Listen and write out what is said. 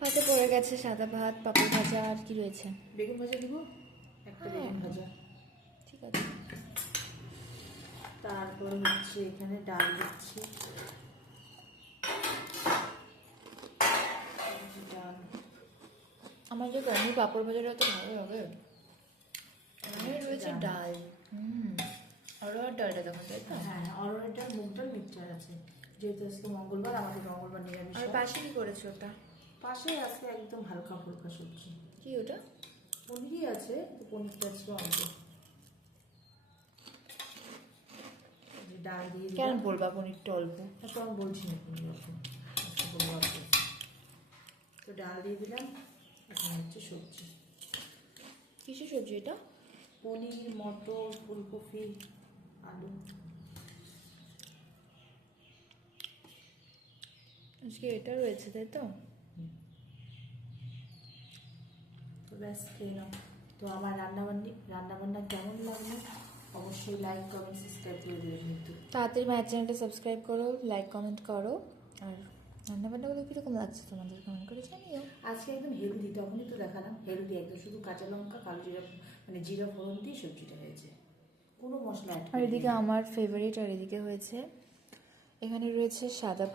ভাতে পড়ে গেছে সাদা ভাত, পাপড় ভাজা, আর কি রয়েছে? বেগুন ভাজা দিব, একটা বেগুন ভাজা। ঠিক আছে। তারপরে হচ্ছে এখানে ডাল দিচ্ছি, ডাল। আমার যে গরমের পাপড় ভাজাটা তো ভালো হবে। এখানে রয়েছে ডাল। আরও ডালটা তখন, তাই তো? হ্যাঁ, অরহরের ডাল, মুগ ডাল, মিক্সচার আছে। যেহেতু আজকে মঙ্গলবার, আমাদের মঙ্গলবার নিরামিষ। আর পাশে কি করেছো ওটা? পাশে আছে একদম হালকা ফুলকা সবজি। কি ওটা? পনিরই আছে, তো পনিরটা আজকে অল্প। ডাল দিয়ে কেন বলবা পনিরটা অল্প? তো আমি বলছি না পনির অল্প, আজকে বলবো অল্প। তো ডাল দিয়ে দিলাম, এখন হচ্ছে সবজি। কিসের সবজি এটা? পনির, মটর, ফুলকপি, আলু। আজকে এটা রয়েছে, তাই তো? তো ব্যাস, খেয়ে নাও। তো আমার রান্নাবান্না কেমন লাগলো অবশ্যই লাইক, কমেন্ট, সাবস্ক্রাইব করে দেবেন কিন্তু। তাড়াতাড়ি মায়ের চ্যানেলটা সাবস্ক্রাইব করো, লাইক কমেন্ট করো। আর রান্নাবান্নাগুলো কীরকম লাগছে তোমাদের কমেন্ট করে জানিও। আজকে একদম হেলদি, তখনই তো দেখালাম হেলদি একদম, শুধু কাঁচা লঙ্কা, কালো জিরা, মানে জিরা ফোড়ন দিয়ে সবজিটা হয়েছে, কোনো মশলা অ্যাড আর এদিকে আমার ফেভারিট, আর এদিকে হয়েছে, এখানে রয়েছে সাদা